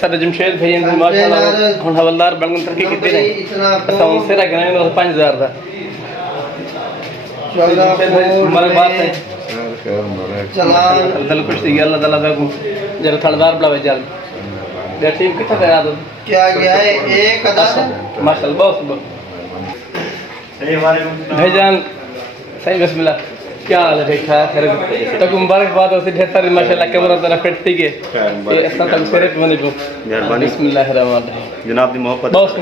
Sir Jamshed भाई ने माशाल्लाह हुन हवलदार बनकर तरक्की की ने असा उनसे रखने में 5000 दा मरक बात है चला दिल खुश थी अल्लाह ताला दा को जरा थड़दार बुलावे जल दे टीम कितना करा दो क्या गया है एक अदा माशाल्लाह बहुत भाईजान सही बिस्मिल्लाह क्या हाल है ठीक ठाक खैर तो मुबारकबाद हो ढेर सारी माशाल्लाह कैमरा तरह फिट थी के ये असल तक सिरे पे बनी को मेहरबानी बिस्मिल्लाहिर रहमानिर रहीम जनाब दी मोहब्बत बहुत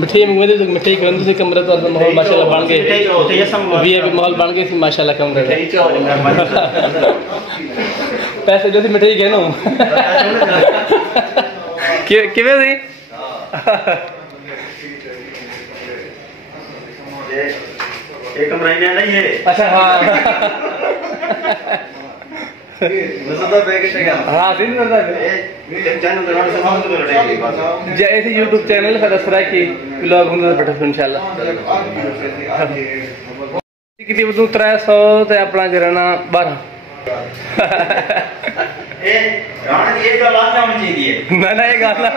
मिठी में तो मिठी के अंदर से कमरे तो माहौल माशाल्लाह बन गए वीआईपी माहौल बन गए सी माशाल्लाह कमरे पैसे जो सी मिठी के नो किवे सी एक कमरा ही नहीं है अच्छा हां मसदा बैग है हां दिन में चैनल दरवाजे से हम तो लड़ेगी बात जय ऐसे YouTube चैनल पर असरा की व्लॉग होंगे बैठा इंशाल्लाह कितनी बदू 300 ते अपना जरना 12 ए राणा जी एक बात ना होनी चाहिए ना ये गाना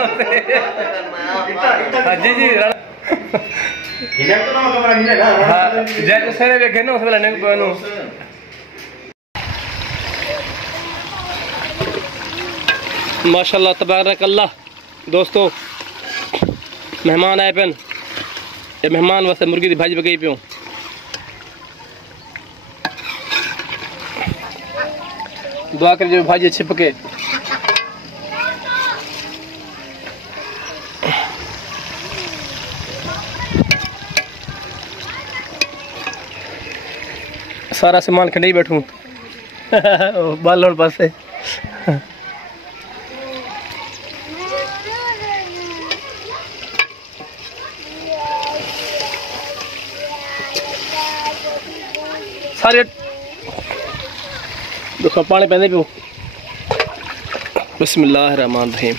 हां जी इधर तो ना कमरा मिलेगा हां जय सरे वे गनो उसला नहीं बनो माशाल्लाह तबारक अल्लाह दोस्तों मेहमान आए पेन ये मेहमान वास्ते मुर्गी की भाजी पकाई पियो दुआ कर जो भाजी अच्छी पके सारा सामान खंडे ही बैठूं बाल और पास से सारे देखो पानी पहने पियो बिस्मिल्लाहिर रहमानिर रहीम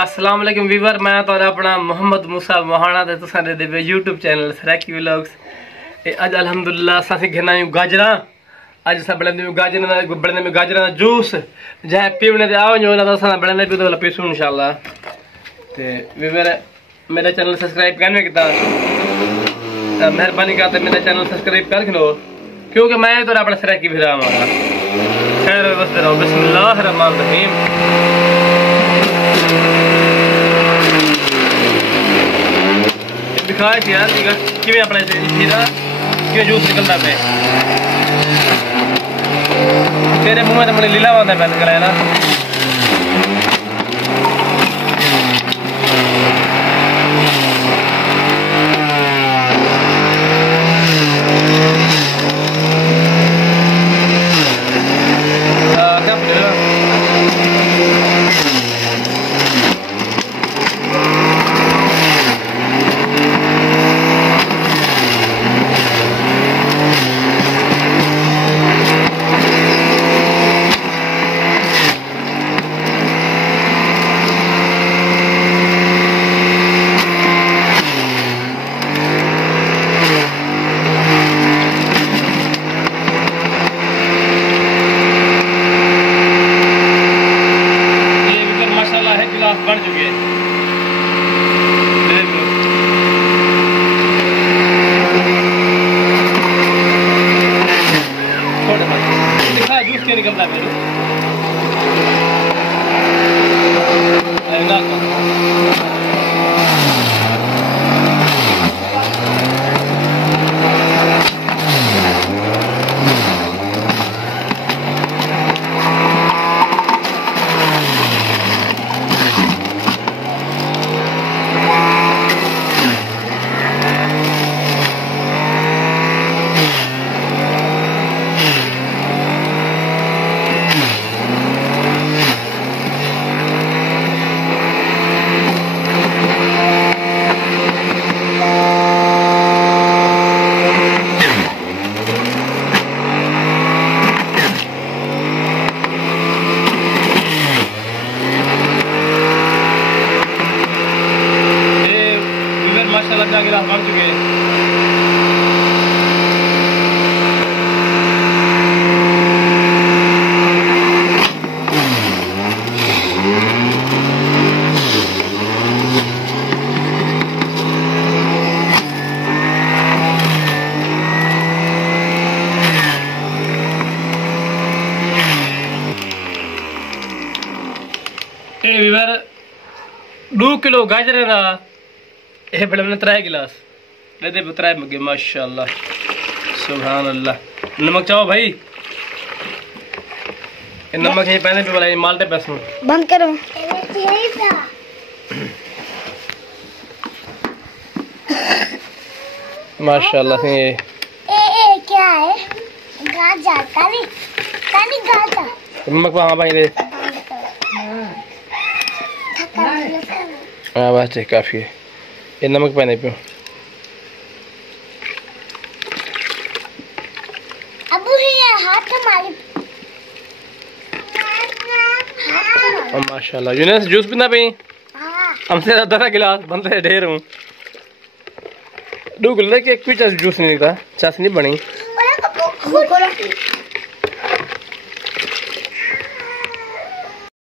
अस्सलाम वालेकुम वीवर मैं तो अपना मोहम्मद मूसा मोहाना ते तुसा दे यूट्यूब चैनल सराकी व्लॉग्स अज अल्हम्दुलिल्लाह असा घेना गाजरा अज अस बड़े में गाजरा जूस जै पीवने ते आओ जो ना असा बड़े भी तो पीसू इंशाल्लाह ते वीवर मेरा चैनल सब्सक्राइब करने किता मेहरबानी करते मेरा चैनल सब्सक्राइब कर लो क्योंकि मैं तो अपना सराकी फिरा हमारा खैर बस रहो बिस्मिल्लाहिर रहमानिर रहीम दिखाए थे यार कि अपने सीधा क्यों जूस निकलता पे तेरे मुंह में तो बड़े लीला होता है पैसे कराया ना मेरा गिलास भर चुके हैं। वीवर 2 किलो गाजर ना ये बड़े मैंने 3 गिलास दे दे 3 मगे माशाल्लाह सुभान अल्लाह। नमक चाहो भाई ये नमक है पहले पे वाला माल्टे पैसों बंद करो। माशाल्लाह से ये क्या है गाजर काली काली गाजर नमक हाँ भाई दे हाँ बस ठीक काफ़ी है ये नमक पहने पियो। अबू ये हाथ हमारी माशाल्लाह यूनुस जूस पीना पी हाँ हमसे 10 गिलास बनते ढेर हूँ 2 किलो के एक भी जूस नहीं निकला चास नहीं बनी।